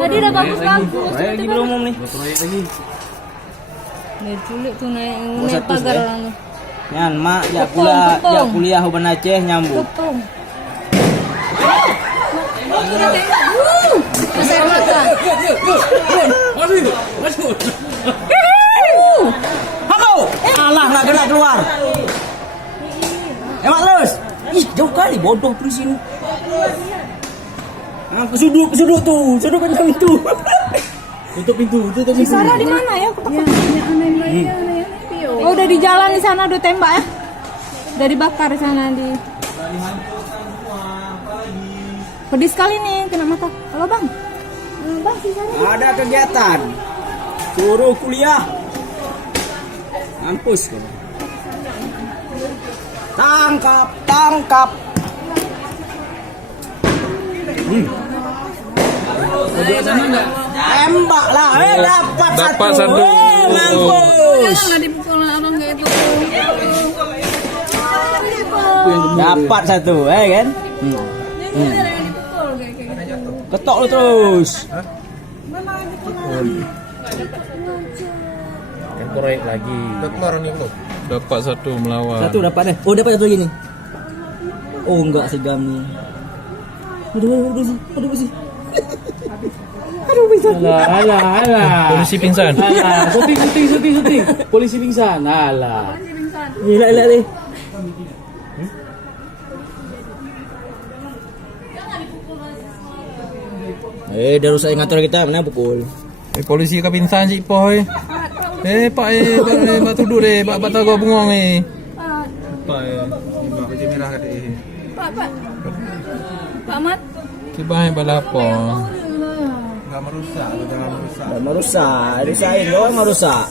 Tadi udah bagus-bagus. Ayo lagi belum nih. Nih culik tuh naik pagar orang tuh. Nyan, mak ya Tepung. kuliah Uban Aceh nyambung. Tepung. Saya makan. Halo. Alah nggak kena keluar. Emak terus. Ih, jauh kali bodoh polisi ini. Ah, kesudut tuh. Sudut kencang itu. Tutup pintu. Si Sarah di mana ya? Oh, udah di jalan di sana, udah tembak ya? Udah dibakar di sana di. Pedih sekali nih, kena mata. Halo bang. Bang, si Sarah. Ada kegiatan. Suruh kuliah. Mampus. Tangkap. Tembak lah, dapat satu. Mampus. Nggak dipukul orang kayak itu. Dapat satu, kan? Ketok lu terus. Yang korek lagi. Dapat satu melawan. Satu dapat deh. Oh, dapat satu lagi nih. Oh, enggak segam nih. Aduh sih. Aduh bisa. Alah. Polisi pingsan. Alah, syuting. Polisi pingsan. Alah. Gila deh. Dah rusak ngatur kita, mana pukul. Polisi ka pingsan si Poy. Pak pak tuduh deh, pak tahu bengong Pak baju merah kata Pak Ahmad. Kibai balapo. Enggak merusak. Rusain doang merusak.